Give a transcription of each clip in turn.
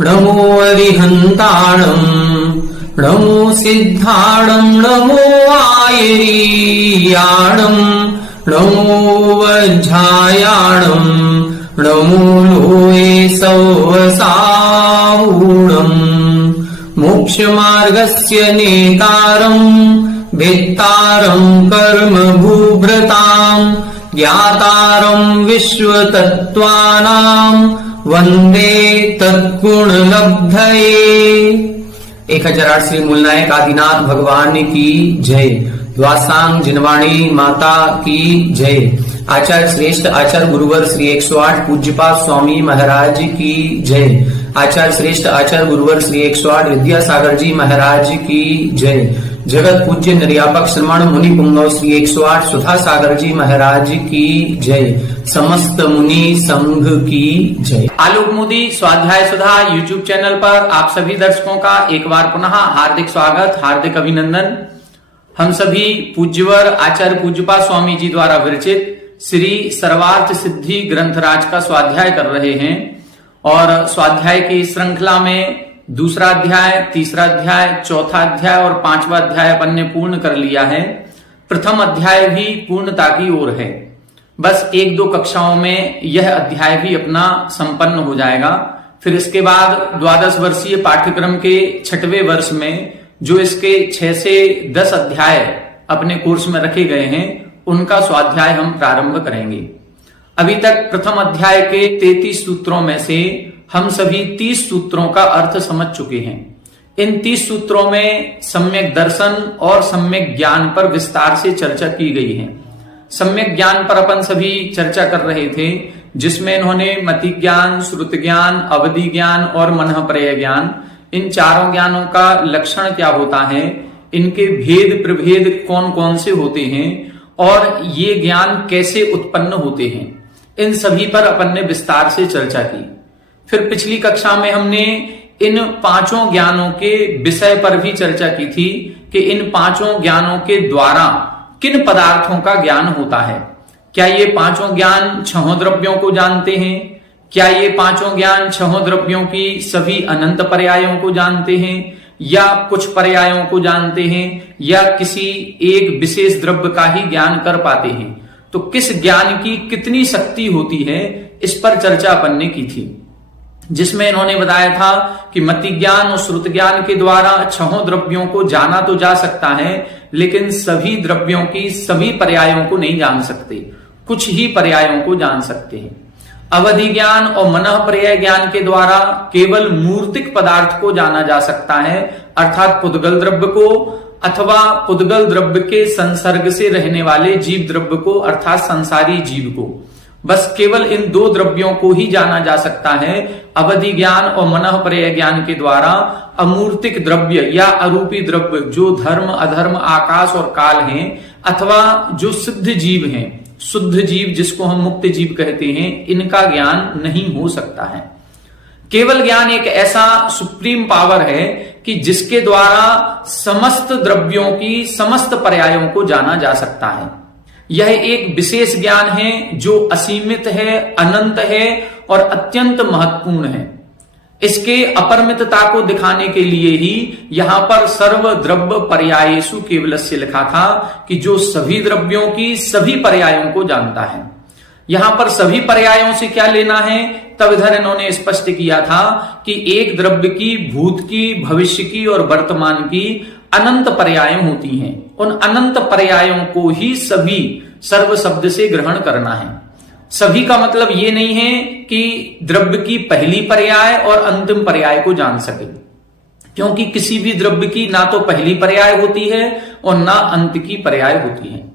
नमो अरिहन्ताणम् नमो सिद्धाणम् नमो आयरीयाणम् नमो वज्रायाणम् नमो लोये सौवसावूणम् मोक्षमार्गस्य नेतारम् भेत्तारम् कर्म भूभृताम् ज्ञातारम् विश्वतत्त्वानाम् वंदे तत्गुणलब्धये। 1008 श्री मूलनायक आदिनाथ भगवान की जय। द्वासांग जिनवाणी माता की जय। आचार्य श्रेष्ठ आचार्य गुरुवर श्री 108 पूज्यपाद स्वामी महाराज की जय। आचार्य श्रेष्ठ आचार्य गुरुवर श्री 108 विद्यासागर जी महाराज की जय। जगत पूज्य निर्यापक श्रमण मुनि पुंगव श्री 108 सुधा सागर जी महाराज की जय। समस्त मुनि संघ की जय। आलोक मोदी स्वाध्याय सुधा यूट्यूब चैनल पर आप सभी दर्शकों का एक बार पुनः हार्दिक स्वागत, हार्दिक अभिनंदन। हम सभी पूज्यवर आचार्य पूज्यपाद स्वामी जी द्वारा विरचित श्री सर्वार्थ सिद्धि ग्रंथराज का स्वाध्याय कर रहे हैं और स्वाध्याय की श्रृंखला में दूसरा अध्याय, तीसरा अध्याय, चौथा अध्याय और पांचवा अध्याय अपन ने पूर्ण कर लिया है। प्रथम अध्याय भी पूर्णता की ओर है। बस 1-2 कक्षाओं में यह अध्याय भी अपना संपन्न हो जाएगा। फिर इसके बाद 12 वर्षीय पाठ्यक्रम के 6वें वर्ष में जो इसके 6 से 10 अध्याय अपने कोर्स में रखे गए हैं उनका स्वाध्याय हम प्रारंभ करेंगे। अभी तक प्रथम अध्याय के 33 सूत्रों में से हम सभी 30 सूत्रों का अर्थ समझ चुके हैं। इन 30 सूत्रों में सम्यक दर्शन और सम्यक ज्ञान पर विस्तार से चर्चा की गई है। सम्यक ज्ञान पर अपन सभी चर्चा कर रहे थे, जिसमें इन्होंने मति ज्ञान, श्रुत ज्ञान, अवधि ज्ञान और मनःप्रय ज्ञान, इन चारों ज्ञानों का लक्षण क्या होता है, इनके भेद प्रभेद कौन कौन से होते हैं और ये ज्ञान कैसे उत्पन्न होते हैं, इन सभी पर अपन ने विस्तार से चर्चा की। फिर पिछली कक्षा में हमने इन 5 ज्ञानों के विषय पर भी चर्चा की थी कि इन 5 ज्ञानों के द्वारा किन पदार्थों का ज्ञान होता है। क्या ये 5 ज्ञान 6 द्रव्यों को जानते हैं? क्या ये 5 ज्ञान 6 द्रव्यों की सभी अनंत पर्यायों को जानते हैं या कुछ पर्यायों को जानते हैं या किसी एक विशेष द्रव्य का ही ज्ञान कर पाते हैं? तो किस ज्ञान की कितनी शक्ति होती है, इस पर चर्चा अपन ने की थी, जिसमें इन्होंने बताया था कि मति ज्ञान और श्रुत ज्ञान के द्वारा 6 द्रव्यों को जाना तो जा सकता है, लेकिन सभी द्रव्यों की सभी पर्यायों को नहीं जान सकते, कुछ ही पर्यायों को जान सकते हैं। अवधि ज्ञान और मनःप्रय ज्ञान के द्वारा केवल मूर्तिक पदार्थ को जाना जा सकता है, अर्थात पुद्गल द्रव्य को अथवा पुद्गल द्रव्य के संसर्ग से रहने वाले जीव द्रव्य को, अर्थात संसारी जीव को। बस केवल इन 2 द्रव्यों को ही जाना जा सकता है। अवधि ज्ञान और मनःप्रय ज्ञान के द्वारा अमूर्तिक द्रव्य या अरूपी द्रव्य जो धर्म, अधर्म, आकाश और काल हैं, अथवा जो सिद्ध जीव हैं, शुद्ध जीव जिसको हम मुक्त जीव कहते हैं, इनका ज्ञान नहीं हो सकता है। केवल ज्ञान एक ऐसा सुप्रीम पावर है कि जिसके द्वारा समस्त द्रव्यों की समस्त पर्यायों को जाना जा सकता है। यह एक विशेष ज्ञान है जो असीमित है, अनंत है और अत्यंत महत्वपूर्ण है। इसके अपरिमितता को दिखाने के लिए ही यहां पर सर्व द्रव्य पर्यायेषु केवलस्य लिखा था कि जो सभी द्रव्यों की सभी पर्यायों को जानता है। यहां पर सभी पर्यायों से क्या लेना है, तब इधर इन्होंने स्पष्ट किया था कि एक द्रव्य की भूत की, भविष्य की और वर्तमान की अनंत पर्याय होती हैं। उन अनंत पर्यायों को ही सभी सर्व शब्द से ग्रहण करना है। सभी का मतलब ये नहीं है कि द्रव्य की पहली पर्याय और अंतिम पर्याय को जान सके, क्योंकि किसी भी द्रव्य की ना तो पहली पर्याय होती है और ना अंत की पर्याय होती है।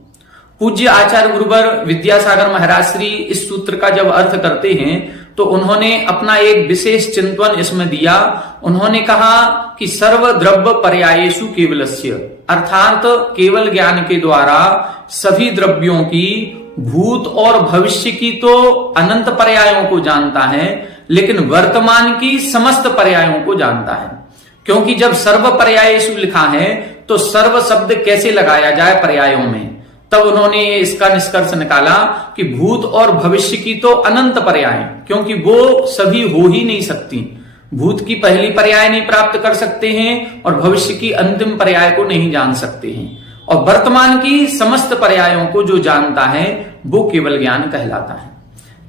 पूज्य आचार्य गुरुवर विद्यासागर महाराज श्री इस सूत्र का जब अर्थ करते हैं तो उन्होंने अपना एक विशेष चिंतन इसमें दिया। उन्होंने कहा कि सर्व द्रव्य पर्यायेषु केवलस्य, अर्थात केवल ज्ञान के द्वारा सभी द्रव्यों की भूत और भविष्य की तो अनंत पर्यायों को जानता है, लेकिन वर्तमान की समस्त पर्यायों को जानता है। क्योंकि जब सर्व पर्यायेषु लिखा है तो सर्व शब्द कैसे लगाया जाए पर्यायों में, तब उन्होंने इसका निष्कर्ष निकाला कि भूत और भविष्य की तो अनंत पर्याय, क्योंकि वो सभी हो ही नहीं सकती। भूत की पहली पर्याय नहीं प्राप्त कर सकते हैं और भविष्य की अंतिम पर्याय को नहीं जान सकते हैं, और वर्तमान की समस्त पर्यायों को जो जानता है वो केवल ज्ञान कहलाता है।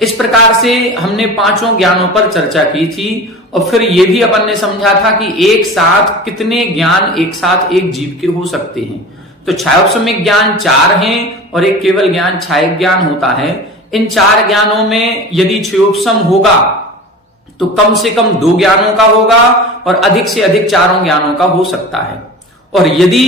इस प्रकार से हमने पांचों ज्ञानों पर चर्चा की थी, और फिर ये भी अपन ने समझा था कि एक साथ कितने ज्ञान एक साथ एक जीव के हो सकते हैं। तो छायोपसमिक ज्ञान 4 हैं और एक केवल ज्ञान छायक ज्ञान होता है। इन 4 ज्ञानों में यदि क्षयोपसम होगा तो कम से कम 2 ज्ञानों का होगा और अधिक से अधिक 4 ज्ञानों का हो सकता है। और यदि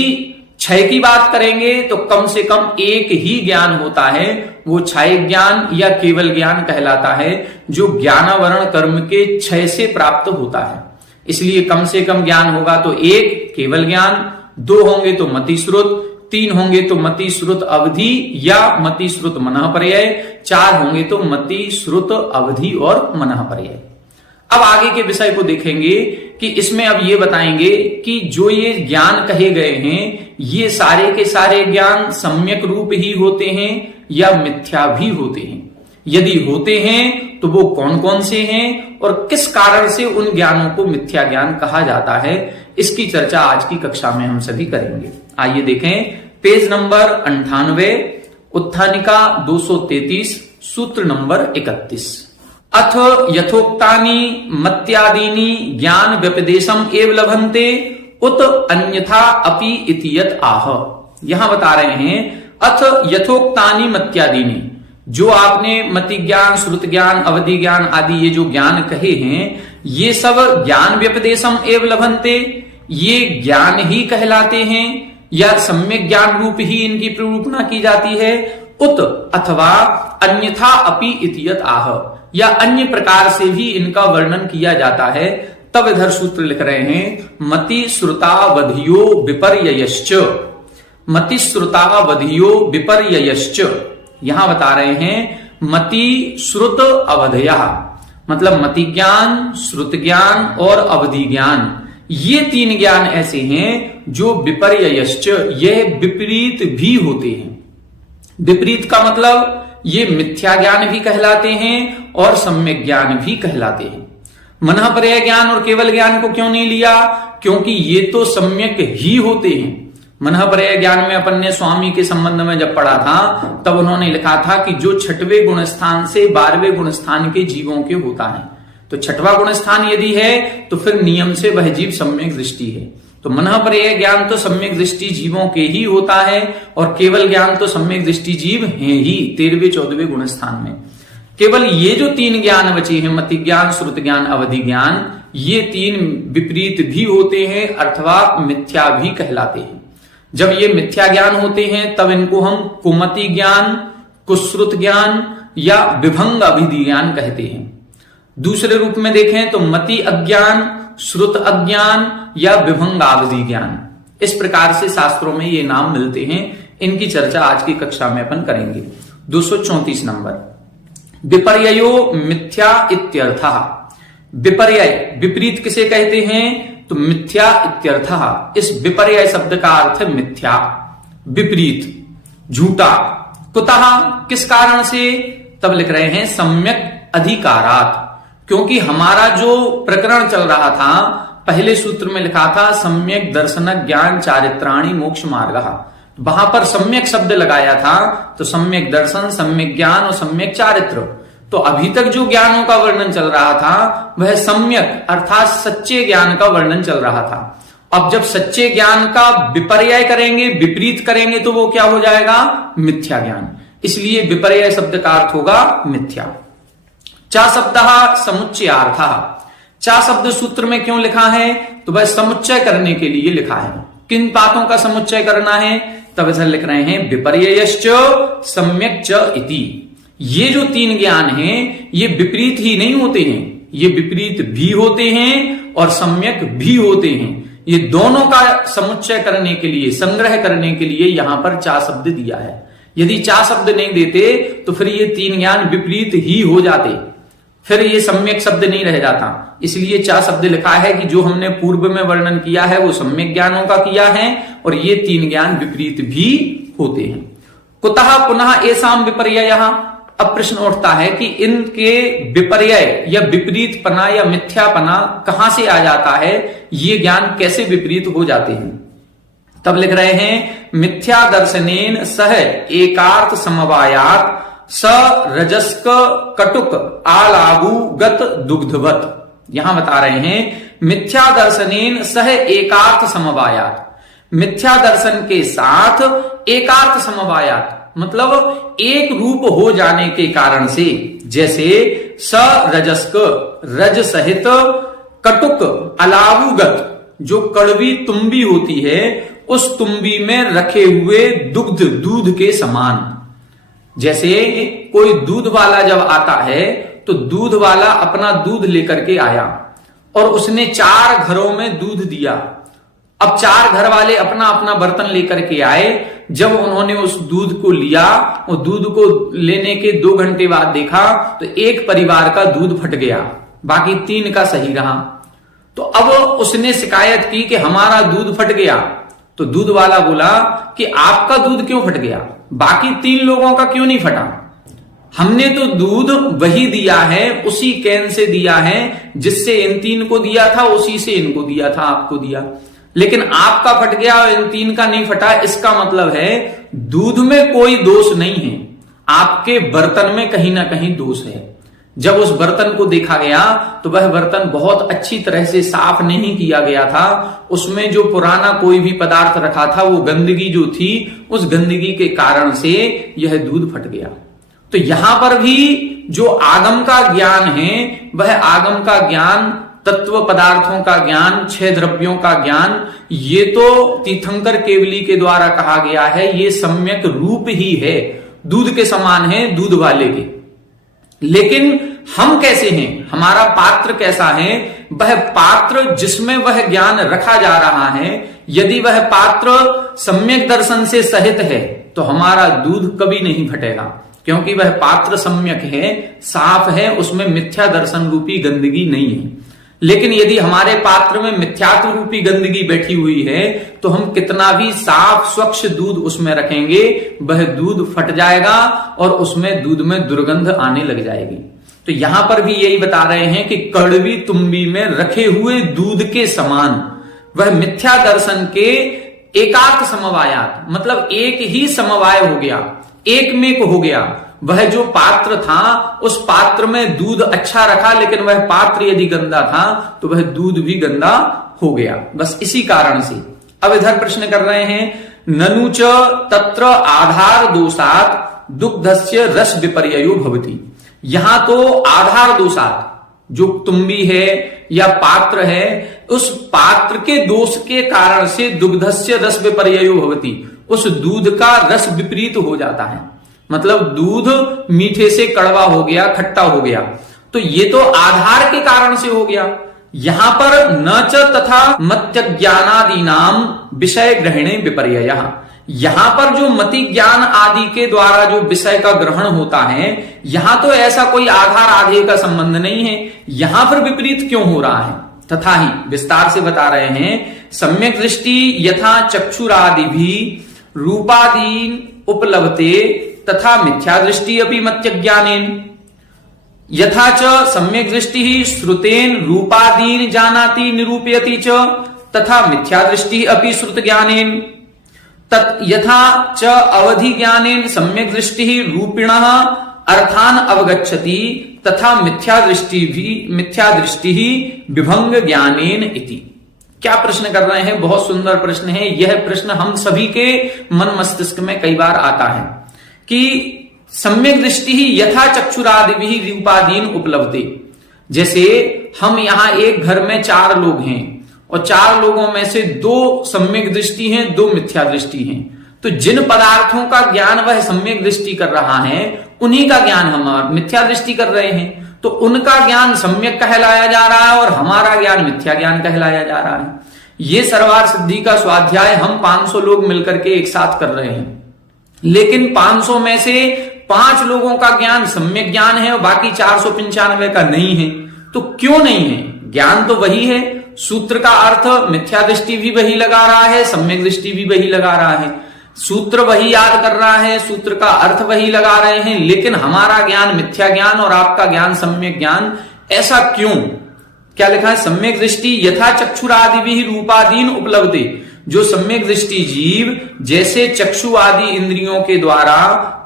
क्षय की बात करेंगे तो कम से कम एक ही ज्ञान होता है, वो छायक ज्ञान या केवल ज्ञान कहलाता है, जो ज्ञानावरण कर्म के क्षय से प्राप्त होता है। इसलिए कम से कम ज्ञान होगा तो एक केवल ज्ञान, 2 होंगे तो मति श्रुत, 3 होंगे तो मति श्रुत अवधि या मति श्रुत मनः पर्याय, 4 होंगे तो मति श्रुत अवधि और मनः पर्याय। अब आगे के विषय को देखेंगे कि इसमें अब ये बताएंगे कि जो ये ज्ञान कहे गए हैं ये सारे के सारे ज्ञान सम्यक रूप ही होते हैं या मिथ्या भी होते हैं। यदि होते हैं तो वो कौन कौन से हैं और किस कारण से उन ज्ञानों को मिथ्या ज्ञान कहा जाता है, इसकी चर्चा आज की कक्षा में हम सभी करेंगे। आइए देखें पेज नंबर 98, उत्थानिका 233, सूत्र नंबर 31। अथ यथोक्तानि मत्यादीनि ज्ञान व्यपदेशम एव लभन्ते उत अन्यथा अपि इति यत् आह। यहां बता रहे हैं अथ यथोक्तानि मत्यादीनि, जो आपने मति ज्ञान, श्रुत ज्ञान, अवधि ज्ञान आदि ये जो ज्ञान कहे हैं ये सब ज्ञान व्यपदेशम एव लभन्ते, ये ज्ञान ही कहलाते हैं या सम्यक ज्ञान रूप ही इनकी प्ररूपणा की जाती है। उत अथवा अन्यथा अपि इति यत् आह, या अन्य प्रकार से भी इनका वर्णन किया जाता है। तब इधर सूत्र लिख रहे हैं मति श्रुतावधियो विपर्ययश्च, मति श्रुतावधियो विपर्ययश्च। यहां बता रहे हैं मति श्रुत अवधया, मतलब मति ज्ञान, श्रुत ज्ञान और अवधि ज्ञान, ये 3 ज्ञान ऐसे हैं जो विपर्ययश्च, यह विपरीत भी होते हैं। विपरीत का मतलब ये मिथ्या ज्ञान भी कहलाते हैं और सम्यक ज्ञान भी कहलाते हैं। मनः पर्याय ज्ञान और केवल ज्ञान को क्यों नहीं लिया? क्योंकि ये तो सम्यक ही होते हैं। मनः पर्याय ज्ञान में अपन ने स्वामी के संबंध में जब पढ़ा था तब उन्होंने लिखा था कि जो 6वें गुणस्थान से 12वें गुणस्थान के जीवों के होता है, तो 6वां गुणस्थान यदि है तो फिर नियम से वह जीव सम्यक दृष्टि है। तो मनः पर्याय ज्ञान तो सम्यक दृष्टि जीवों के ही होता है और केवल ज्ञान तो सम्यक दृष्टि जीव है ही 13वें 14वें गुणस्थान में। केवल ये जो 3 ज्ञान बचे हैं, मति ज्ञान, श्रुत ज्ञान, अवधि ज्ञान, ये 3 विपरीत भी होते हैं अथवा मिथ्या भी कहलाते हैं। जब ये मिथ्या ज्ञान होते हैं तब इनको हम कुमति ज्ञान, कुश्रुत ज्ञान या विभंग अभिधि ज्ञान कहते हैं। दूसरे रूप में देखें तो मति अज्ञान, श्रुत अज्ञान या विभंगावधि ज्ञान, इस प्रकार से शास्त्रों में ये नाम मिलते हैं। इनकी चर्चा आज की कक्षा में अपन करेंगे। 234 नंबर, विपर्ययो मिथ्या इत्यर्थः। विपर्यय विपरीत किसे कहते हैं? तो मिथ्या इत्यर्थः। इस विपर्यय शब्द का अर्थ है मिथ्या, विपरीत, झूठा। कुतः, किस कारण से? तब लिख रहे हैं सम्यक अधिकारात, क्योंकि हमारा जो प्रकरण चल रहा था पहले सूत्र में लिखा था सम्यक दर्शन ज्ञान चारित्राणि मोक्ष मार्ग, वहां पर सम्यक शब्द लगाया था, तो सम्यक दर्शन, सम्यक ज्ञान और सम्यक चारित्र। तो अभी तक जो ज्ञानों का वर्णन चल रहा था वह सम्यक अर्थात सच्चे ज्ञान का वर्णन चल रहा था। अब जब सच्चे ज्ञान का विपर्यय करेंगे, विपरीत करेंगे, तो वो क्या हो जाएगा? मिथ्या ज्ञान। इसलिए विपर्यय शब्द का अर्थ होगा मिथ्या। चा शब्दः समुच्चयार्थः। चा शब्द सूत्र में क्यों लिखा है? तो वह समुच्चय करने के लिए लिखा है। किन बातों का समुच्चय करना है? तब इधर लिख रहे हैं विपर्ययश्च सम्यक च इति। ये जो 3 ज्ञान हैं ये विपरीत ही नहीं होते हैं, ये विपरीत भी होते हैं और सम्यक भी होते हैं। ये दोनों का समुच्चय करने के लिए, संग्रह करने के लिए यहां पर चा शब्द दिया है। यदि चा शब्द नहीं देते तो फिर ये 3 ज्ञान विपरीत ही हो जाते, फिर ये सम्यक शब्द नहीं रह जाता। इसलिए चा शब्द लिखा है कि जो हमने पूर्व में वर्णन किया है वो सम्यक ज्ञानों का किया है और ये 3 ज्ञान विपरीत भी होते हैं। कुतः पुनः एसाम विपर्ययः। अब प्रश्न उठता है कि इनके विपर्यय या विपरीतपना या मिथ्यापना कहां से आ जाता है, ये ज्ञान कैसे विपरीत हो जाते हैं। तब लिख रहे हैं मिथ्या दर्शनेन सह एकार्थ समवायात स रजस्क कटुक आलाबुगत दुग्धवत। यहां बता रहे हैं मिथ्या दर्शनेन सह एकार्थ समवायात, मिथ्या दर्शन के साथ एकार्थ समवायात मतलब एक रूप हो जाने के कारण से, जैसे स रजस्क रज सहित कटुक अलावुगत जो कड़वी तुम्बी होती है उस तुम्बी में रखे हुए दुग्ध दूध के समान। जैसे कोई दूध वाला जब आता है तो दूध वाला अपना दूध लेकर के आया और उसने 4 घरों में दूध दिया। अब 4 घर वाले अपना अपना बर्तन लेकर के आए। जब उन्होंने उस दूध को लिया, वो दूध को लेने के 2 घंटे बाद देखा तो एक परिवार का दूध फट गया, बाकी 3 का सही रहा। तो अब उसने शिकायत की कि हमारा दूध फट गया। तो दूध वाला बोला कि आपका दूध क्यों फट गया, बाकी 3 लोगों का क्यों नहीं फटा? हमने तो दूध वही दिया है, उसी कैन से दिया है जिससे इन 3 को दिया था, उसी से इनको दिया था, आपको दिया, लेकिन आपका फट गया और इन 3 का नहीं फटा। इसका मतलब है दूध में कोई दोष नहीं है, आपके बर्तन में कहीं ना कहीं दोष है। जब उस बर्तन को देखा गया तो वह बर्तन बहुत अच्छी तरह से साफ नहीं किया गया था। उसमें जो पुराना कोई भी पदार्थ रखा था, वो गंदगी जो थी, उस गंदगी के कारण से यह दूध फट गया। तो यहां पर भी जो आगम का ज्ञान है, वह आगम का ज्ञान, तत्व पदार्थों का ज्ञान, 6 द्रव्यों का ज्ञान, ये तो तीर्थंकर केवली के द्वारा कहा गया है, ये सम्यक रूप ही है, दूध के समान है दूध वाले के। लेकिन हम कैसे हैं, हमारा पात्र कैसा है? वह पात्र जिसमें वह ज्ञान रखा जा रहा है, यदि वह पात्र सम्यक दर्शन से सहित है तो हमारा दूध कभी नहीं फटेगा, क्योंकि वह पात्र सम्यक है, साफ है, उसमें मिथ्या दर्शन रूपी गंदगी नहीं है। लेकिन यदि हमारे पात्र में मिथ्यात्व रूपी गंदगी बैठी हुई है तो हम कितना भी साफ स्वच्छ दूध उसमें रखेंगे, वह दूध फट जाएगा और उसमें दूध में दुर्गंध आने लग जाएगी। तो यहां पर भी यही बता रहे हैं कि कड़वी तुम्बी में रखे हुए दूध के समान वह मिथ्या दर्शन के एकार्थ समवायात मतलब एक ही समवाय हो गया, एक में हो गया। वह जो पात्र था, उस पात्र में दूध अच्छा रखा, लेकिन वह पात्र यदि गंदा था तो वह दूध भी गंदा हो गया। बस इसी कारण से अब इधर प्रश्न कर रहे हैं ननुच तत्र आधार दोषात दुग्धस्य रस विपर्ययो भवति। यहां तो आधार दोषात, जो तुम्बी है या पात्र है, उस पात्र के दोष के कारण से दुग्धस्य रस विपर्ययो भवति, उस दूध का रस विपरीत हो जाता है। मतलब दूध मीठे से कड़वा हो गया, खट्टा हो गया। तो ये तो आधार के कारण से हो गया। यहां पर न च तथा मत्य ज्ञानादि नाम विषय ग्रहणे विपर्ययः, यहां पर जो मति ज्ञान आदि के द्वारा जो विषय का ग्रहण होता है, यहां तो ऐसा कोई आधार आधे का संबंध नहीं है। यहां पर विपरीत क्यों हो रहा है? तथा ही विस्तार से बता रहे हैं सम्यक दृष्टि यथा चक्षुरादि भी रूपादीन उपलब्धते तथा मिथ्या दृष्टि अपि मत्य ज्ञानेन यथा च सम्यक दृष्टि ही श्रुतेन रूपादीन जानाति निरूपयति च तथा मिथ्या दृष्टि अपि श्रुत ज्ञानेन तत् यथा च अवधि ज्ञानेन सम्यक दृष्टि ही रूपिणः अर्थान अवगच्छति तथा मिथ्या दृष्टि ही विभंग ज्ञानेन इति। क्या प्रश्न कर रहे हैं? बहुत सुंदर प्रश्न है। यह प्रश्न हम सभी के मन मस्तिष्क में कई बार आता है कि सम्यक दृष्टि ही यथा चक्षुरादि भी रूपादीन उपलब्धि। जैसे हम यहां एक घर में 4 लोग हैं और 4 लोगों में से 2 सम्यक दृष्टि हैं, 2 मिथ्या दृष्टि हैं। तो जिन पदार्थों का ज्ञान वह सम्यक दृष्टि कर रहा है, उन्हीं का ज्ञान हम मिथ्या दृष्टि कर रहे हैं। तो उनका ज्ञान सम्यक कहलाया जा रहा है और हमारा ज्ञान मिथ्या ज्ञान कहलाया जा रहा है। ये सर्वार सिद्धि का स्वाध्याय हम 500 लोग मिलकर के एक साथ कर रहे हैं, लेकिन 500 में से 5 लोगों का ज्ञान सम्यक ज्ञान है और बाकी 495 का नहीं है। तो क्यों नहीं है? ज्ञान तो वही है, सूत्र का अर्थ मिथ्या दृष्टि भी वही लगा रहा है, सम्यक दृष्टि भी वही लगा रहा है। सूत्र वही याद कर रहा है, सूत्र का अर्थ वही लगा रहे हैं, लेकिन हमारा ज्ञान मिथ्या ज्ञान और आपका ज्ञान सम्यक ज्ञान, ऐसा क्यों? क्या लिखा है? सम्यक दृष्टि यथा चक्षुरादि भी रूपादीन उपलब्धि। जो सम्यक दृष्टि जीव जैसे चक्षु आदि इंद्रियों के द्वारा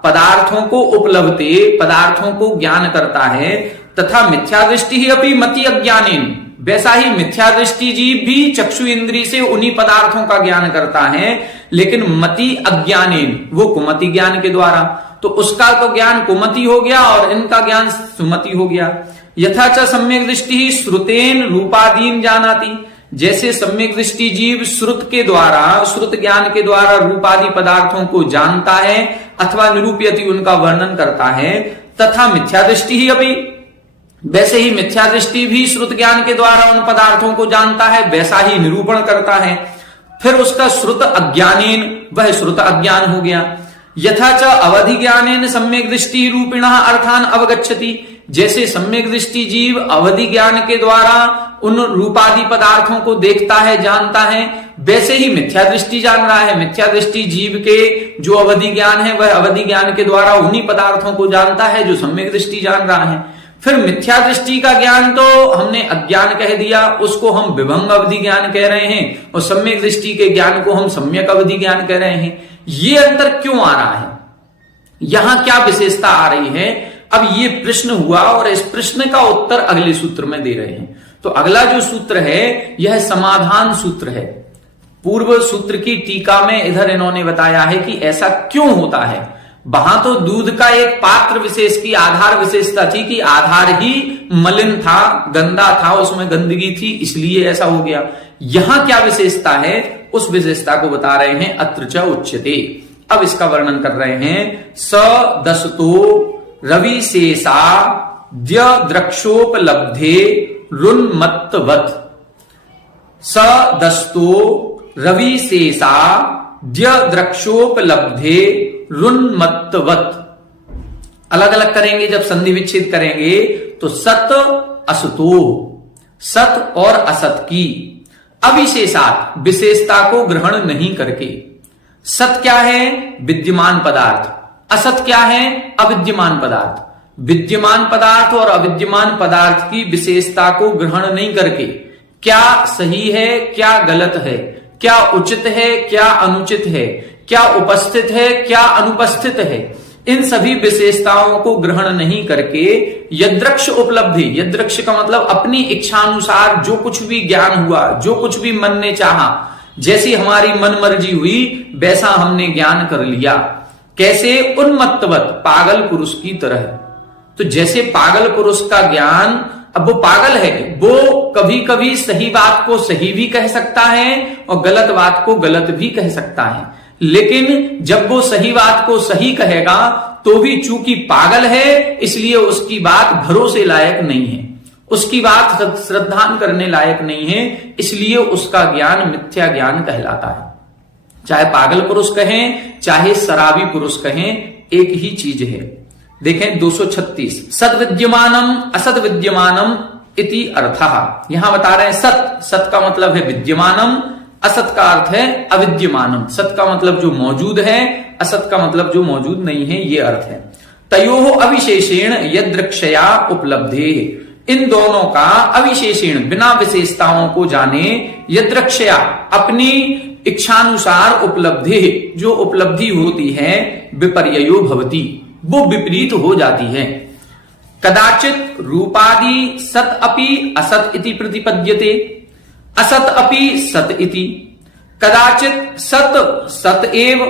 पदार्थों को उपलब्धि, पदार्थों को ज्ञान करता है, तथा मिथ्या दृष्टि ही अपनी मति अज्ञानेन, वैसा ही मिथ्या दृष्टि जीव भी चक्षु इंद्री से उन्हीं पदार्थों का ज्ञान करता है, लेकिन मति अज्ञानेन, वो कुमति ज्ञान के द्वारा। तो उसका तो ज्ञान कुमति हो गया और इनका ज्ञान सुमति हो गया। यथा च सम्यक दृष्टि ही श्रुतेन रूपादीन जानाति, जैसे सम्यक दृष्टि जीव श्रुत के द्वारा, श्रुत ज्ञान के द्वारा रूपादि पदार्थों को जानता है अथवा निरूपयति, उनका वर्णन करता है, तथा मिथ्या दृष्टि ही अभी, वैसे ही मिथ्या दृष्टि भी श्रुत ज्ञान के द्वारा उन पदार्थों को जानता है, वैसा ही निरूपण करता है। फिर उसका श्रुत अज्ञानेन, वह श्रुत अज्ञान हो गया। यथा च अवधि ज्ञानेन सम्यक दृष्टि रूपिणः अर्थान अवगच्छति, जैसे सम्यक दृष्टि जीव अवधि ज्ञान के द्वारा उन रूपादि पदार्थों को देखता है, जानता है, वैसे ही मिथ्या दृष्टि जान रहा है। मिथ्या दृष्टि जीव के जो अवधि ज्ञान है, वह अवधि ज्ञान के द्वारा उन्हीं पदार्थों को जानता है जो सम्यक दृष्टि जान रहा है। फिर मिथ्या दृष्टि का ज्ञान तो हमने अज्ञान कह दिया, उसको हम विभंग अवधि ज्ञान कह रहे हैं, और सम्यक दृष्टि के ज्ञान को हम सम्यक अवधि ज्ञान कह रहे हैं। ये अंतर क्यों आ रहा है? यहां क्या विशेषता आ रही है? अब ये प्रश्न हुआ और इस प्रश्न का उत्तर अगले सूत्र में दे रहे हैं। तो अगला जो सूत्र है यह समाधान सूत्र है। पूर्व सूत्र की टीका में इधर इन्होंने बताया है कि ऐसा क्यों होता है। वहां तो दूध का एक पात्र विशेष की आधार विशेषता थी कि आधार ही मलिन था, गंदा था, उसमें गंदगी थी, इसलिए ऐसा हो गया। यहां क्या विशेषता है, उस विशेषता को बता रहे हैं। अत्र च उच्यते, अब इसका वर्णन कर रहे हैं। स दसतो रविशेषा द्रक्षोपलब्धे रुन्मत्तवत्, स दस्तो रविशेषा द्रक्षोपलब्धे रुन्मत्तवत्। अलग अलग करेंगे, जब संधि विच्छेद करेंगे तो सत असतो, सत और असत की अविशेषात, विशेषता को ग्रहण नहीं करके। सत क्या है? विद्यमान पदार्थ। असत क्या है? अविद्यमान पदार्थ। विद्यमान पदार्थ और अविद्यमान पदार्थ की विशेषता को ग्रहण नहीं करके क्या सही है, क्या गलत है, क्या उचित है, क्या अनुचित है, क्या उपस्थित है, क्या अनुपस्थित है, इन सभी विशेषताओं को ग्रहण नहीं करके यदृक्ष उपलब्धि, यदृक्ष का मतलब अपनी इच्छानुसार जो कुछ भी ज्ञान हुआ, जो कुछ भी मन ने चाहा, जैसी हमारी मन मर्जी हुई वैसा हमने ज्ञान कर लिया। कैसे? उन्मत्तवत, पागल पुरुष की तरह। तो जैसे पागल पुरुष का ज्ञान, अब वो पागल है, वो कभी कभी सही बात को सही भी कह सकता है और गलत बात को गलत भी कह सकता है, लेकिन जब वो सही बात को सही कहेगा तो भी चूंकि पागल है इसलिए उसकी बात भरोसे लायक नहीं है, उसकी बात श्रद्धान करने लायक नहीं है, इसलिए उसका ज्ञान मिथ्या ज्ञान कहलाता है। चाहे पागल पुरुष कहें चाहे शराबी पुरुष कहें, एक ही चीज है। देखें 236, सद विद्यमानम असद विद्यमानम इति अर्थः। यहां बता रहे हैं सत, सत का मतलब है विद्यमानम, असत का अर्थ है अविद्यमानम। सत का मतलब जो मौजूद है, असत का मतलब जो मौजूद नहीं है, ये अर्थ है। तयोः अविशेषेण यदृक्षया उपलब्धे, इन दोनों का अविशेषेण बिना विशेषताओं को जाने, यदृक्षया अपनी इच्छानुसार उपलब्धि, जो उपलब्धि होती है, विपर्ययो भवति, वो विपरीत हो जाती है। कदाचित रूपादि सत अपि असत इति प्रतिपद्यते, असत अपि सत इति, कदाचित सत सत एव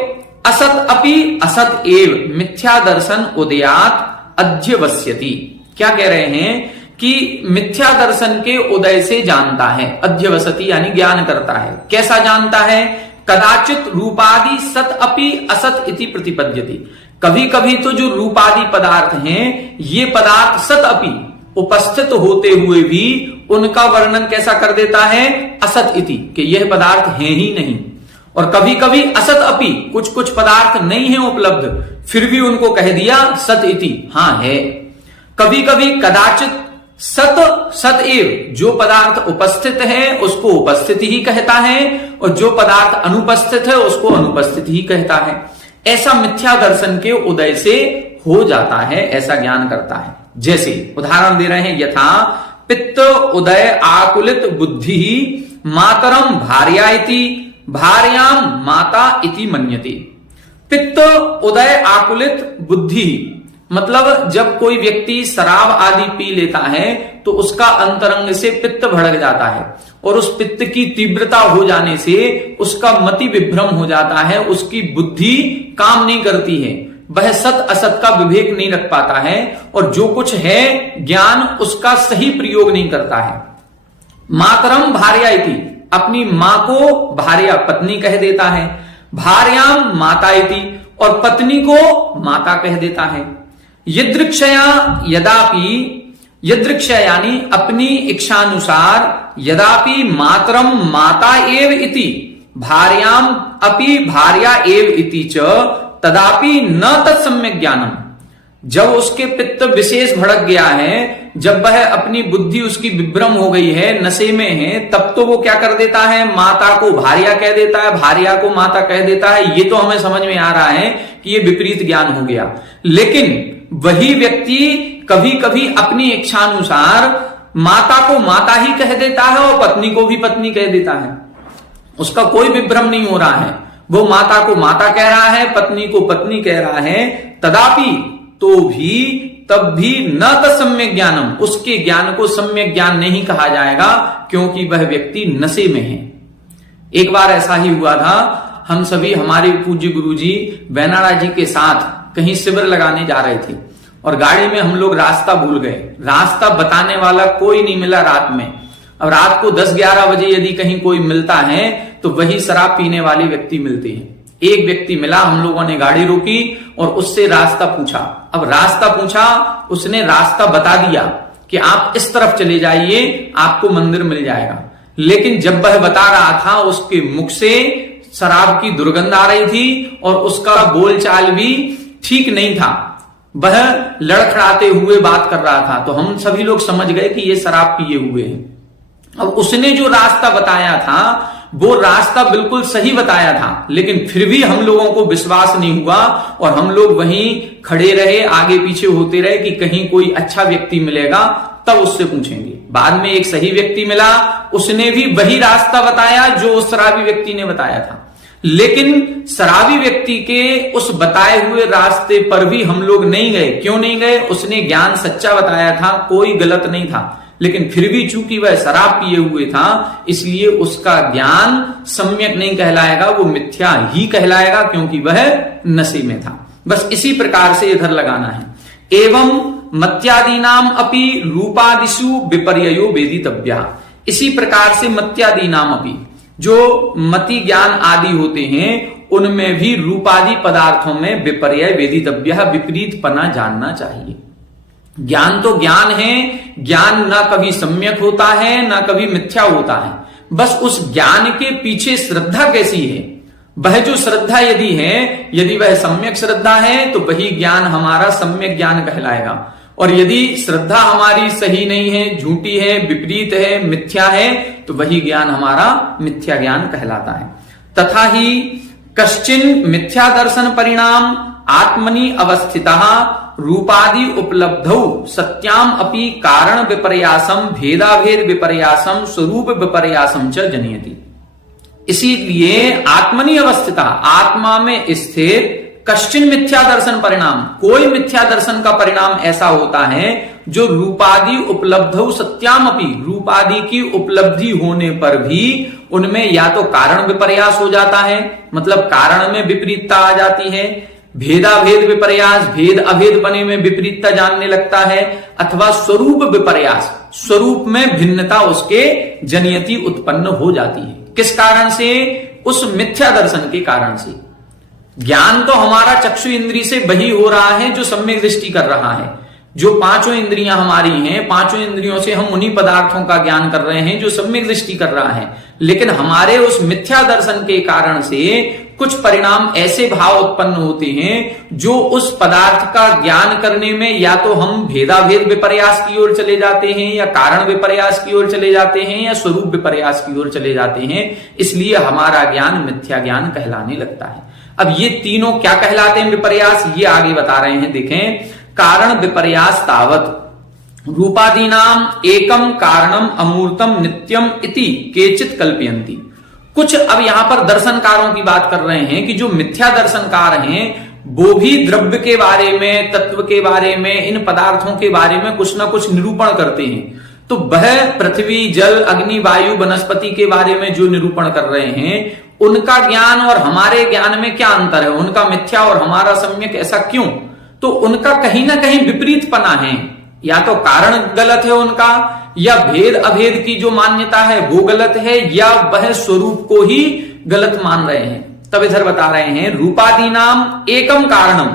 असत अपि असत एव मिथ्या दर्शन उदयात अध्यवस्यति। क्या कह रहे हैं कि मिथ्या दर्शन के उदय से जानता है, अध्यवसति यानी ज्ञान करता है। कैसा जानता है? कदाचित रूपादि सत अपि असत इति प्रतिपद्यति, कभी कभी तो जो रूपादि पदार्थ हैं, ये पदार्थ सत अपि उपस्थित होते हुए भी उनका वर्णन कैसा कर देता है? असत इति, कि यह पदार्थ है ही नहीं। और कभी कभी असत अपि, कुछ कुछ पदार्थ नहीं है उपलब्ध, फिर भी उनको कह दिया सत इति, हां है। कभी कभी कदाचित सत सत एव, जो पदार्थ उपस्थित है उसको उपस्थित ही कहता है और जो पदार्थ अनुपस्थित है उसको अनुपस्थित ही कहता है। ऐसा मिथ्या दर्शन के उदय से हो जाता है, ऐसा ज्ञान करता है। जैसे उदाहरण दे रहे हैं, यथा पित्त उदय आकुलित बुद्धि मातरम भार्या इति भार्याम माता इति मन्यते। पित्त उदय आकुलित बुद्धि मतलब जब कोई व्यक्ति शराब आदि पी लेता है तो उसका अंतरंग से पित्त भड़क जाता है और उस पित्त की तीव्रता हो जाने से उसका मति विभ्रम हो जाता है, उसकी बुद्धि काम नहीं करती है, वह सत असत का विवेक नहीं रख पाता है और जो कुछ है ज्ञान उसका सही प्रयोग नहीं करता है। मातरम भार्या इति, अपनी मां को भार्या पत्नी कह देता है, भार्याम माता इति, और पत्नी को माता कह देता है। यदृक्षया यदापि, यदृक्षया यानी अपनी इच्छानुसार, यदापि मातरम माता एव इति भार्याम अपि भार्या एव इति च तदापि न तत्सम्यक ज्ञानम। जब उसके पित्त विशेष भड़क गया है, जब वह अपनी बुद्धि उसकी विभ्रम हो गई है, नशे में है, तब तो वो क्या कर देता है, माता को भार्या कह देता है, भार्या को माता कह देता है। ये तो हमें समझ में आ रहा है कि ये विपरीत ज्ञान हो गया। लेकिन वही व्यक्ति कभी कभी अपनी इच्छानुसार माता को माता ही कह देता है और पत्नी को भी पत्नी कह देता है, उसका कोई विभ्रम नहीं हो रहा है। वो माता को माता कह रहा है, पत्नी को पत्नी कह रहा है, तदापि तो भी तब भी न तत्सम्यक ज्ञानम, उसके ज्ञान को सम्यक ज्ञान नहीं कहा जाएगा क्योंकि वह व्यक्ति नशे में है। एक बार ऐसा ही हुआ था, हम सभी हमारे पूज्य गुरुजी बैनाड़ा जी के साथ कहीं शिविर लगाने जा रहे थे और गाड़ी में हम लोग रास्ता भूल गए, रास्ता बताने वाला कोई नहीं मिला रात में। अब रात को 10-11 बजे यदि कहीं कोई मिलता है तो वही शराब पीने वाले व्यक्ति मिलते हैं। एक व्यक्ति मिला, हम लोगों ने गाड़ी रोकी और उससे रास्ता पूछा। अब रास्ता पूछा, उसने रास्ता बता दिया कि आप इस तरफ चले जाइए, आपको मंदिर मिल जाएगा। लेकिन जब वह बता रहा था उसके मुख से शराब की दुर्गंध आ रही थी और उसका बोलचाल भी ठीक नहीं था, वह लड़खड़ाते हुए बात कर रहा था। तो हम सभी लोग समझ गए कि ये शराब पिए हुए हैं। अब उसने जो रास्ता बताया था वो रास्ता बिल्कुल सही बताया था, लेकिन फिर भी हम लोगों को विश्वास नहीं हुआ और हम लोग वहीं खड़े रहे, आगे पीछे होते रहे कि कहीं कोई अच्छा व्यक्ति मिलेगा तब उससे पूछेंगे। बाद में एक सही व्यक्ति मिला, उसने भी वही रास्ता बताया जो उस शराबी व्यक्ति ने बताया था। लेकिन शराबी व्यक्ति के उस बताए हुए रास्ते पर भी हम लोग नहीं गए। क्यों नहीं गए? उसने ज्ञान सच्चा बताया था, कोई गलत नहीं था, लेकिन फिर भी चूंकि वह शराब पिए हुए था इसलिए उसका ज्ञान सम्यक नहीं कहलाएगा, वो मिथ्या ही कहलाएगा क्योंकि वह नशे में था। बस इसी प्रकार से इधर लगाना है। एवं मत्यादीनाम अपि रूपादिषु विपर्ययो वेदितव्या। इसी प्रकार से मत्यादीनाम अपि, जो मति ज्ञान आदि होते हैं उनमें भी रूपादि पदार्थों में विपर्य वेदितव्य, विपरीतपना जानना चाहिए। ज्ञान तो ज्ञान है, ज्ञान ना कभी सम्यक होता है ना कभी मिथ्या होता है। बस उस ज्ञान के पीछे श्रद्धा कैसी है, वह जो श्रद्धा यदि है, यदि वह सम्यक श्रद्धा है तो वही ज्ञान हमारा सम्यक ज्ञान कहलाएगा। और यदि श्रद्धा हमारी सही नहीं है, झूठी है, विपरीत है, मिथ्या है, तो वही ज्ञान हमारा मिथ्या ज्ञान कहलाता है। तथा ही कश्चिन मिथ्या दर्शन परिणाम आत्मनि अवस्थितः रूपादि उपलब्धौ सत्याम अपि कारण विपर्यासम भेदाभेद विपर्यासम स्वरूप विपर्यासम च जनयति। इसीलिए आत्मनि अवस्थितः, आत्मा में स्थित कश्चिन मिथ्या दर्शन परिणाम, कोई मिथ्या दर्शन का परिणाम ऐसा होता है जो रूपादि उपलब्धौ सत्याम अपि, रूपादि की उपलब्धि होने पर भी उनमें या तो कारण विपर्यास हो जाता है, मतलब कारण में विपरीतता आ जाती है, भेदाभेद विपर्यास, भेद अभेद बने में विपरीतता जानने लगता है, अथवा स्वरूप विपर्यास, स्वरूप में भिन्नता उसके जनयति उत्पन्न हो जाती है। किस कारण से? उस मिथ्या दर्शन के कारण से। ज्ञान तो हमारा चक्षु इंद्री से वही हो रहा है जो सम्यक दृष्टि कर रहा है। जो पांचों इंद्रियां हमारी हैं, पांचों इंद्रियों से हम उन्हीं पदार्थों का ज्ञान कर रहे हैं जो सम्यक दृष्टि कर रहा है। लेकिन हमारे उस मिथ्या दर्शन के कारण से कुछ परिणाम ऐसे भाव उत्पन्न होते हैं जो उस पदार्थ का ज्ञान करने में या तो हम भेदाभेद विपर्यास की ओर चले जाते हैं, या कारण विपर्यास की ओर चले जाते हैं, या स्वरूप विपर्यास की ओर चले जाते हैं। इसलिए हमारा ज्ञान मिथ्या ज्ञान कहलाने लगता है। अब ये तीनों क्या कहलाते हैं विपर्यास, ये आगे बता रहे हैं। देखें, कारण विपर्यास तावत रूपादीनाम एकम कारणम अमूर्तम नित्यम इति केचित कल्पयन्ति। कुछ अब यहां पर दर्शनकारों की बात कर रहे हैं कि जो मिथ्या दर्शनकार हैं वो भी द्रव्य के बारे में, तत्व के बारे में, इन पदार्थों के बारे में कुछ ना कुछ निरूपण करते हैं। तो वह पृथ्वी, जल, अग्नि, वायु, वनस्पति के बारे में जो निरूपण कर रहे हैं, उनका ज्ञान और हमारे ज्ञान में क्या अंतर है, उनका मिथ्या और हमारा सम्यक, ऐसा क्यों? तो उनका कहीं ना कहीं विपरीतपना है। या तो कारण गलत है उनका, या भेद अभेद की जो मान्यता है वो गलत है, या वह स्वरूप को ही गलत मान रहे हैं। तब इधर बता रहे हैं रूपादि नाम एकम कारणम,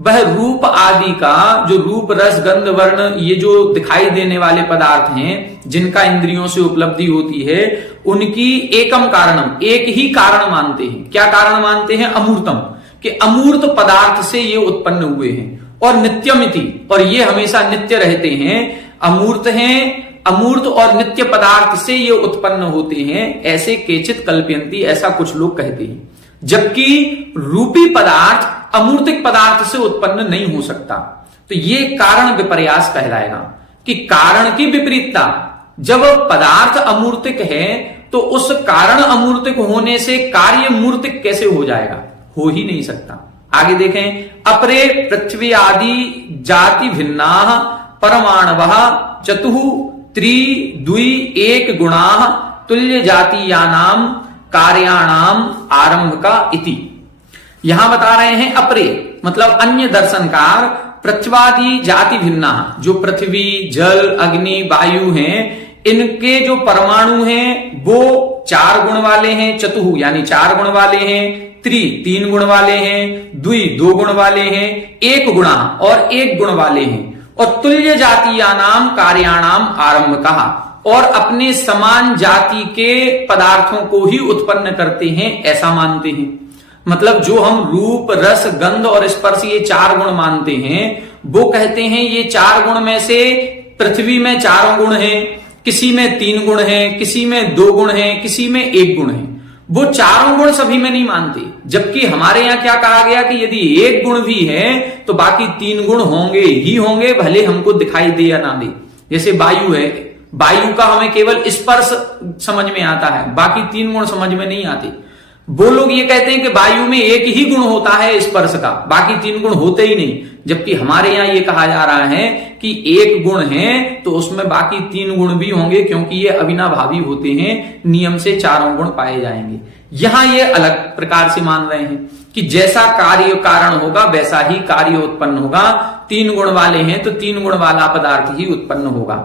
वह रूप आदि का जो रूप, रस, गंध, वर्ण, ये जो दिखाई देने वाले पदार्थ हैं जिनका इंद्रियों से उपलब्धि होती है, उनकी एकम कारणम, एक ही कारण मानते हैं। क्या कारण मानते हैं? अमूर्तम, कि अमूर्त पदार्थ से ये उत्पन्न हुए हैं। और नित्यमिति, और ये हमेशा नित्य रहते हैं। अमूर्त हैं, अमूर्त और नित्य पदार्थ से ये उत्पन्न होते हैं, ऐसे केचित कल्पयन्ति, ऐसा कुछ लोग कहते हैं। जबकि रूपी पदार्थ अमूर्तिक पदार्थ से उत्पन्न नहीं हो सकता। तो ये कारण विपर्यास कहलाएगा कि कारण की विपरीतता। जब पदार्थ अमूर्तिक है तो उस कारण अमूर्तिक होने से कार्य मूर्तिक कैसे हो जाएगा? हो ही नहीं सकता। आगे देखें, अपरे पृथ्वी आदि जाति भिन्ना परमाणवः चतुः त्रि द्वि एक गुणा तुल्य जातीयानाम कार्याणाम आरंभ का इति। यहां बता रहे हैं अपरे मतलब अन्य दर्शनकार पृथ्वादि जाति भिन्ना, जो पृथ्वी, जल, अग्नि, वायु हैं, इनके जो परमाणु हैं वो 4 गुण वाले हैं, चतुः यानी 4 गुण वाले हैं, त्रि 3 गुण वाले हैं, द्वि 2 गुण वाले हैं, एक गुणा और 1 गुण वाले हैं, और तुल्य जातीयानाम कार्याणाम आरंभ कहा, और अपने समान जाति के पदार्थों को ही उत्पन्न करते हैं, ऐसा मानते हैं। मतलब जो हम रूप, रस, गंध और स्पर्श ये 4 गुण मानते हैं, वो कहते हैं ये 4 गुण में से पृथ्वी में 4 गुण हैं, किसी में 3 गुण हैं, किसी में 2 गुण हैं, किसी में 1 गुण है। वो 4 गुण सभी में नहीं मानते। जबकि हमारे यहाँ क्या कहा गया कि यदि 1 गुण भी है तो बाकी 3 गुण होंगे ही होंगे, भले हमको दिखाई दे या ना दे। जैसे वायु है, वायु का हमें केवल स्पर्श समझ में आता है, बाकी 3 गुण समझ में नहीं आते। वो लोग ये कहते हैं कि वायु में 1 ही गुण होता है स्पर्श का, बाकी 3 गुण होते ही नहीं। जबकि हमारे यहाँ ये कहा जा रहा है कि 1 गुण है तो उसमें बाकी 3 गुण भी होंगे, क्योंकि ये अविनाभावी होते हैं, नियम से 4 गुण पाए जाएंगे। यहां ये अलग प्रकार से मान रहे हैं कि जैसा कार्य कारण होगा वैसा ही कार्य उत्पन्न होगा। 3 गुण वाले हैं तो 3 गुण वाला पदार्थ ही उत्पन्न होगा।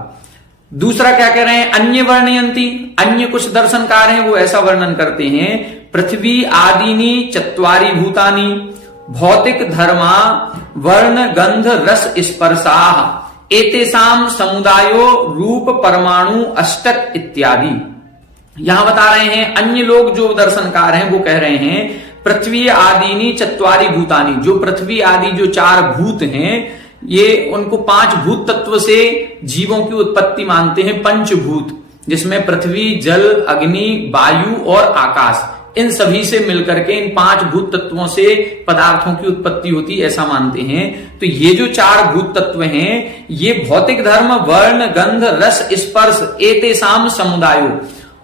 दूसरा क्या कह रहे हैं? अन्य वर्णयंती, अन्य कुछ दर्शनकार हैं वो ऐसा वर्णन करते हैं, पृथ्वी आदिनी चत्वारि भूतानि भौतिक धर्मा वर्ण गंध रस स्पर्शाः एतेषां समुदायो रूप परमाणु अष्टक इत्यादि। यहां बता रहे हैं अन्य लोग जो दर्शनकार हैं वो कह रहे हैं पृथ्वी आदिनी चत्वारि भूतानि, जो पृथ्वी आदि जो 4 भूत हैं ये उनको 5 भूत तत्व से जीवों की उत्पत्ति मानते हैं, पंचभूत, जिसमें पृथ्वी, जल, अग्नि, वायु और आकाश, इन सभी से मिलकर के इन 5 भूत तत्वों से पदार्थों की उत्पत्ति होती है, ऐसा मानते हैं। तो ये जो 4 भूत तत्व हैं ये भौतिक धर्म वर्ण गंध रस स्पर्श एतेषां समुदायो,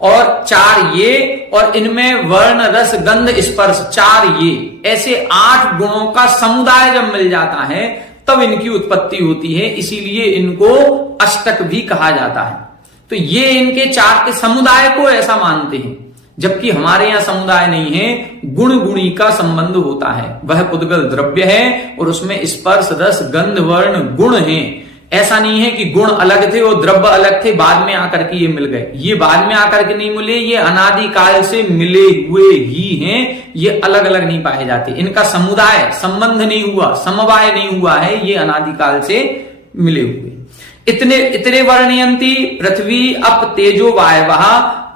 और 4 ये, और इनमें वर्ण रस गंध स्पर्श 4 ये, ऐसे 8 गुणों का समुदाय जब मिल जाता है तब इनकी उत्पत्ति होती है। इसीलिए इनको अष्टक भी कहा जाता है। तो ये इनके 4 के समुदाय को ऐसा मानते हैं, जबकि हमारे यहां समुदाय नहीं है, गुण गुणी का संबंध होता है। वह पुद्गल द्रव्य है और उसमें स्पर्श रस गंध वर्ण गुण है। ऐसा नहीं है कि गुण अलग थे और द्रव्य अलग थे, बाद में आकर के ये मिल गए। ये बाद में आकर के नहीं मिले, ये अनादिकाल से मिले हुए ही हैं, ये अलग अलग नहीं पाए जाते। इनका समुदाय संबंध नहीं हुआ, समवाय नहीं हुआ है, ये अनादिकाल से मिले हुए। इतने वर्णयंती पृथ्वी अप तेजो वायवः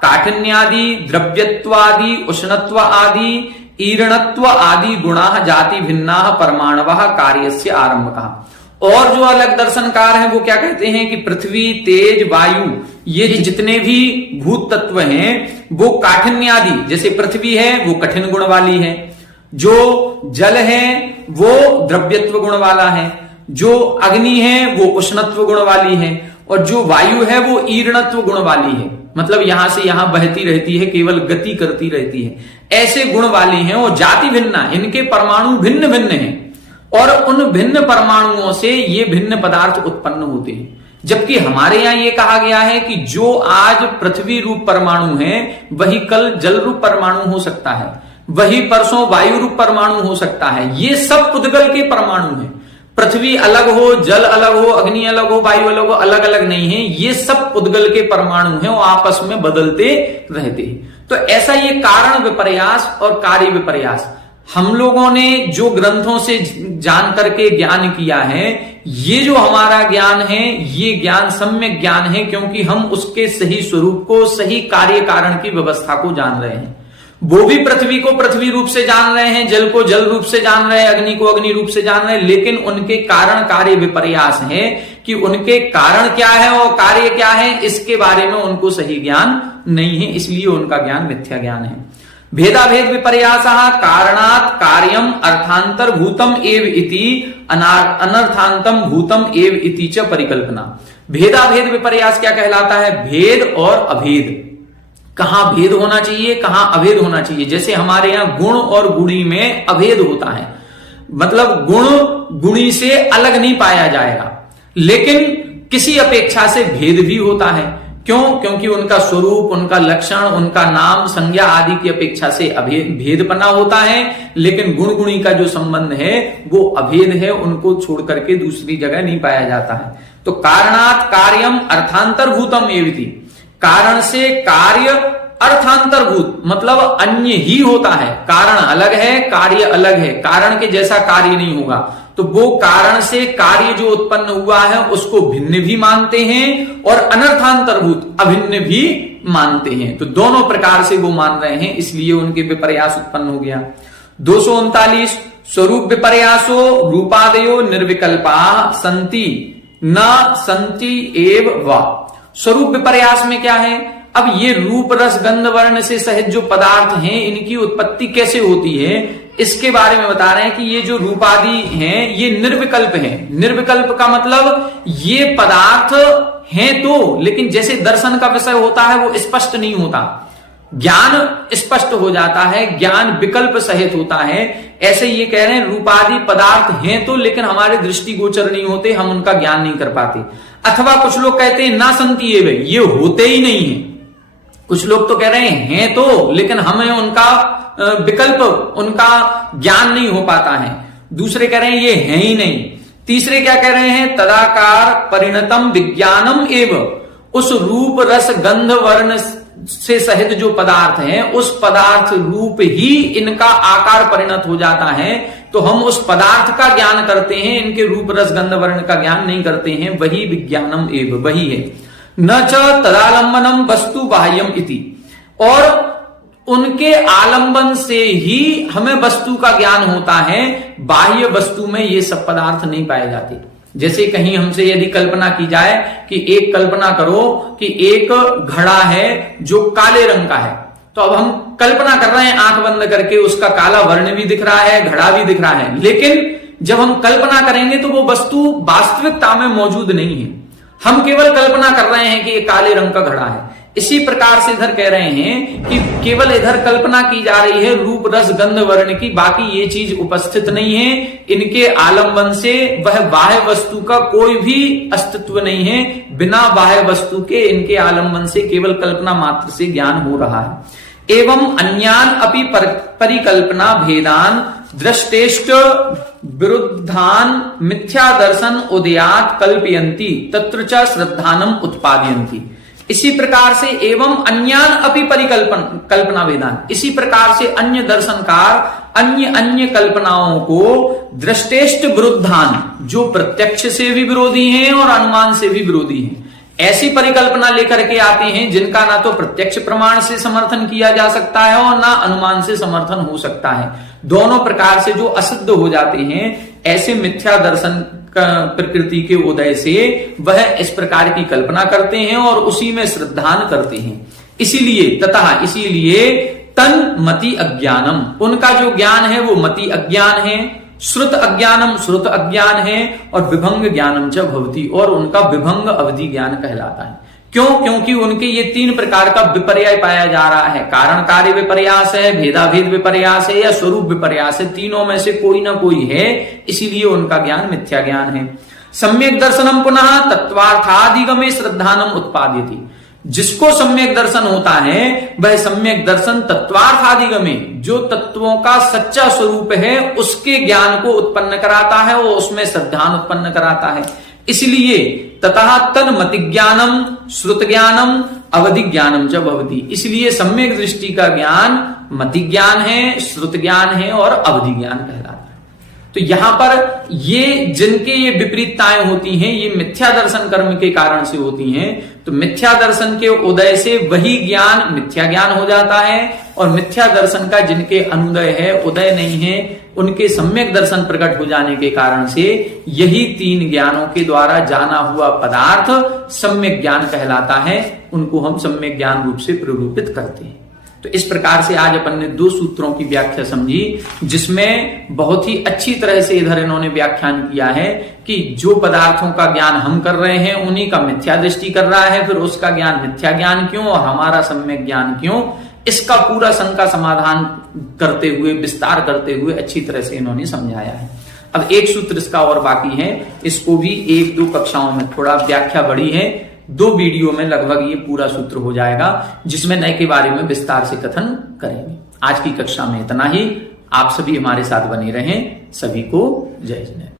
काठिन्यादि द्रव्यत्वादि उष्णत्व आदि ईरणत्व आदि गुणा जाति भिन्ना परमाणवः कार्यस्य आरंभकः। और जो अलग दर्शनकार हैं वो क्या कहते हैं कि पृथ्वी, तेज, वायु, ये जितने भी भूत तत्व हैं वो काठिन्यादि, जैसे पृथ्वी है वो कठिन गुण वाली है, जो जल है वो द्रव्यत्व गुण वाला है, जो अग्नि है वो उष्णत्व गुण वाली है, और जो वायु है वो ईरणत्व गुण वाली है, मतलब यहां से यहां बहती रहती है, केवल गति करती रहती है, ऐसे गुण वाली हैं। और जाति भिन्ना, इनके परमाणु भिन्न भिन्न हैं, और उन भिन्न परमाणुओं से ये भिन्न पदार्थ उत्पन्न होते हैं। जबकि हमारे यहां ये कहा गया है कि जो आज पृथ्वी रूप परमाणु है वही कल जल रूप परमाणु हो सकता है, वही परसों वायु रूप परमाणु हो सकता है। ये सब पुद्गल के परमाणु हैं। पृथ्वी अलग हो, जल अलग हो, अग्नि अलग हो, वायु अलग हो, अलग अलग नहीं है, ये सब पुद्गल के परमाणु हैं, वो आपस में बदलते रहते हैं। तो ऐसा ये कारण विपर्यास और कार्य विपर्यास हम लोगों ने जो ग्रंथों से जान करके ज्ञान किया है, ये जो हमारा ज्ञान है ये ज्ञान सम्यक ज्ञान है, क्योंकि हम उसके सही स्वरूप को, सही कार्य कारण की व्यवस्था को जान रहे हैं। वो भी पृथ्वी को पृथ्वी रूप से जान रहे हैं, जल को जल रूप से जान रहे हैं, अग्नि को अग्नि रूप से जान रहे हैं, लेकिन उनके कारण कार्य विपर्यास है कि उनके कारण क्या है और कार्य क्या है, इसके बारे में उनको सही ज्ञान नहीं है, इसलिए उनका ज्ञान मिथ्या ज्ञान है। भेदाभेद विपर्यास कारणात् कार्यम अर्थांतर भूतम एव इति अनर्थांतम भूतम एव इति च परिकल्पना। भेदाभेद विपर्यास क्या कहलाता है? भेद और अभेद, कहां भेद होना चाहिए, कहां अभेद होना चाहिए। जैसे हमारे यहां गुण और गुणी में अभेद होता है, मतलब गुण गुणी से अलग नहीं पाया जाएगा, लेकिन किसी अपेक्षा से भेद भी होता है। क्यों? क्योंकि उनका स्वरूप, उनका लक्षण, उनका नाम, संज्ञा आदि की अपेक्षा से भेद बना होता है, लेकिन गुण गुणी का जो संबंध है वो अभेद है, उनको छोड़ करके दूसरी जगह नहीं पाया जाता है। तो कारणात् कार्यम अर्थांतरभूतम एविति, कारण से कार्य अर्थांतरभूत, मतलब अन्य ही होता है। कारण अलग है, कार्य अलग है, कारण के जैसा कार्य नहीं होगा। तो वो कारण से कार्य जो उत्पन्न हुआ है उसको भिन्न भी मानते हैं और अनर्थांतरभूत अभिन्न भी मानते हैं। तो दोनों प्रकार से वो मान रहे हैं, इसलिए उनके विपर्यास उत्पन्न हो गया। 239 स्वरूप विपर्यासो रूपादयो निर्विकल्पा संति न संति एव वा। स्वरूप विपर्यास में क्या है? अब ये रूप रस गंध वर्ण से सहित जो पदार्थ हैं इनकी उत्पत्ति कैसे होती है इसके बारे में बता रहे हैं कि ये जो रूपादि हैं ये निर्विकल्प हैं। निर्विकल्प का मतलब ये पदार्थ हैं तो, लेकिन जैसे दर्शन का विषय होता है वो स्पष्ट नहीं होता, ज्ञान स्पष्ट हो जाता है, ज्ञान विकल्प सहित होता है। ऐसे ये कह रहे हैं रूपादि पदार्थ हैं तो, लेकिन हमारे दृष्टि गोचर नहीं होते, हम उनका ज्ञान नहीं कर पाते। अथवा कुछ लोग कहते हैं ना संति एव, ये होते ही नहीं है। कुछ लोग तो कह रहे हैं तो, लेकिन हमें उनका विकल्प, उनका ज्ञान नहीं हो पाता है। दूसरे कह रहे हैं ये है ही नहीं। तीसरे क्या कह रहे हैं? तदाकार परिणतम विज्ञानम एव, उस रूप रस गंध वर्ण से सहित जो पदार्थ हैं उस पदार्थ रूप ही इनका आकार परिणत हो जाता है, तो हम उस पदार्थ का ज्ञान करते हैं, इनके रूप रस गंध वर्ण का ज्ञान नहीं करते हैं। वही विज्ञानम एव, वही है। न च तदालंबनम वस्तु बाह्यम इति, और उनके आलंबन से ही हमें वस्तु का ज्ञान होता है, बाह्य वस्तु में ये सब पदार्थ नहीं पाए जाते। जैसे कहीं हमसे यदि कल्पना की जाए कि एक कल्पना करो कि एक घड़ा है जो काले रंग का है, तो अब हम कल्पना कर रहे हैं आंख बंद करके, उसका काला वर्ण भी दिख रहा है, घड़ा भी दिख रहा है, लेकिन जब हम कल्पना करेंगे तो वो वस्तु वास्तविकता में मौजूद नहीं है, हम केवल कल्पना कर रहे हैं कि ये काले रंग का घड़ा है। इसी प्रकार से इधर कह रहे हैं कि केवल इधर कल्पना की जा रही है रूप रस गंध वर्ण की, बाकी ये चीज उपस्थित नहीं है। इनके आलंबन से वह बाह्य वस्तु का कोई भी अस्तित्व नहीं है, बिना बाह्य वस्तु के इनके आलंबन से केवल कल्पना मात्र से ज्ञान हो रहा है। एवं अन्यान अपि परिकल्पना भेदान दृष्टेष्ट विरुद्धान मिथ्या दर्शन उदयात कल्पयन्ति तत्र च श्रद्धानम उत्पादयन्ति। इसी प्रकार से एवं अन्यान अपि कल्पना भेदान, इसी प्रकार से अन्य दर्शनकार अन्य कल्पनाओं को दृष्टेष्ट विरुद्धान, जो प्रत्यक्ष से भी विरोधी हैं और अनुमान से भी विरोधी हैं, ऐसी परिकल्पना लेकर के आते हैं जिनका ना तो प्रत्यक्ष प्रमाण से समर्थन किया जा सकता है और ना अनुमान से समर्थन हो सकता है। दोनों प्रकार से जो असिद्ध हो जाते हैं, ऐसे मिथ्या दर्शन प्रकृति के उदय से वह इस प्रकार की कल्पना करते हैं और उसी में श्रद्धान करते हैं। इसीलिए तन मति अज्ञानम, उनका जो ज्ञान है वो मति अज्ञान है, श्रुत अज्ञानम श्रुत अज्ञान है, और विभंग ज्ञानम च भवति, और उनका विभंग अवधि ज्ञान कहलाता है। क्यों? क्योंकि उनके ये तीन प्रकार का विपर्यय पाया जा रहा है। कारण कार्य विपर्यास है, भेदाभेद विपर्यास है या स्वरूप विपर्यास है, तीनों में से कोई ना कोई है, इसीलिए उनका ज्ञान मिथ्या ज्ञान है। सम्यक दर्शनम पुनः तत्वार्थादिगमे श्रद्धानम उत्पाद्यति, जिसको सम्यक दर्शन होता है वह सम्यक दर्शन तत्वार्थादिगमे, जो तत्वों का सच्चा स्वरूप है उसके ज्ञान को उत्पन्न कराता है और उसमें श्रद्धान उत्पन्न कराता है। इसलिए ततः तन मति ज्ञानम श्रुत ज्ञानम अवधि ज्ञानम च भवति, इसलिए सम्यक दृष्टि का ज्ञान मति ज्ञान है, श्रुत ज्ञान है और अवधि ज्ञान कहलाता है। तो यहां पर ये जिनके ये विपरीतताएं होती हैं, ये मिथ्या दर्शन कर्म के कारण से होती हैं। तो मिथ्या दर्शन के उदय से वही ज्ञान मिथ्या ज्ञान हो जाता है, और मिथ्या दर्शन का जिनके अनुदय है, उदय नहीं है, उनके सम्यक दर्शन प्रकट हो जाने के कारण से यही तीन ज्ञानों के द्वारा जाना हुआ पदार्थ सम्यक ज्ञान कहलाता है। उनको हम सम्यक ज्ञान रूप से प्ररूपित करते हैं। तो इस प्रकार से आज अपन ने दो सूत्रों की व्याख्या समझी, जिसमें बहुत ही अच्छी तरह से इधर इन्होंने व्याख्यान किया है कि जो पदार्थों का ज्ञान हम कर रहे हैं उन्हीं का मिथ्या दृष्टि कर रहा है, फिर उसका ज्ञान मिथ्या ज्ञान क्यों और हमारा सम्यक ज्ञान क्यों, इसका पूरा शंका समाधान करते हुए, विस्तार करते हुए अच्छी तरह से इन्होंने समझाया है। अब एक सूत्र इसका और बाकी है, इसको भी 1-2 कक्षाओं में थोड़ा व्याख्या बड़ी है, 2 वीडियो में लगभग ये पूरा सूत्र हो जाएगा, जिसमें नए के बारे में विस्तार से कथन करेंगे। आज की कक्षा में इतना ही। आप सभी हमारे साथ बने रहें। सभी को जय जय।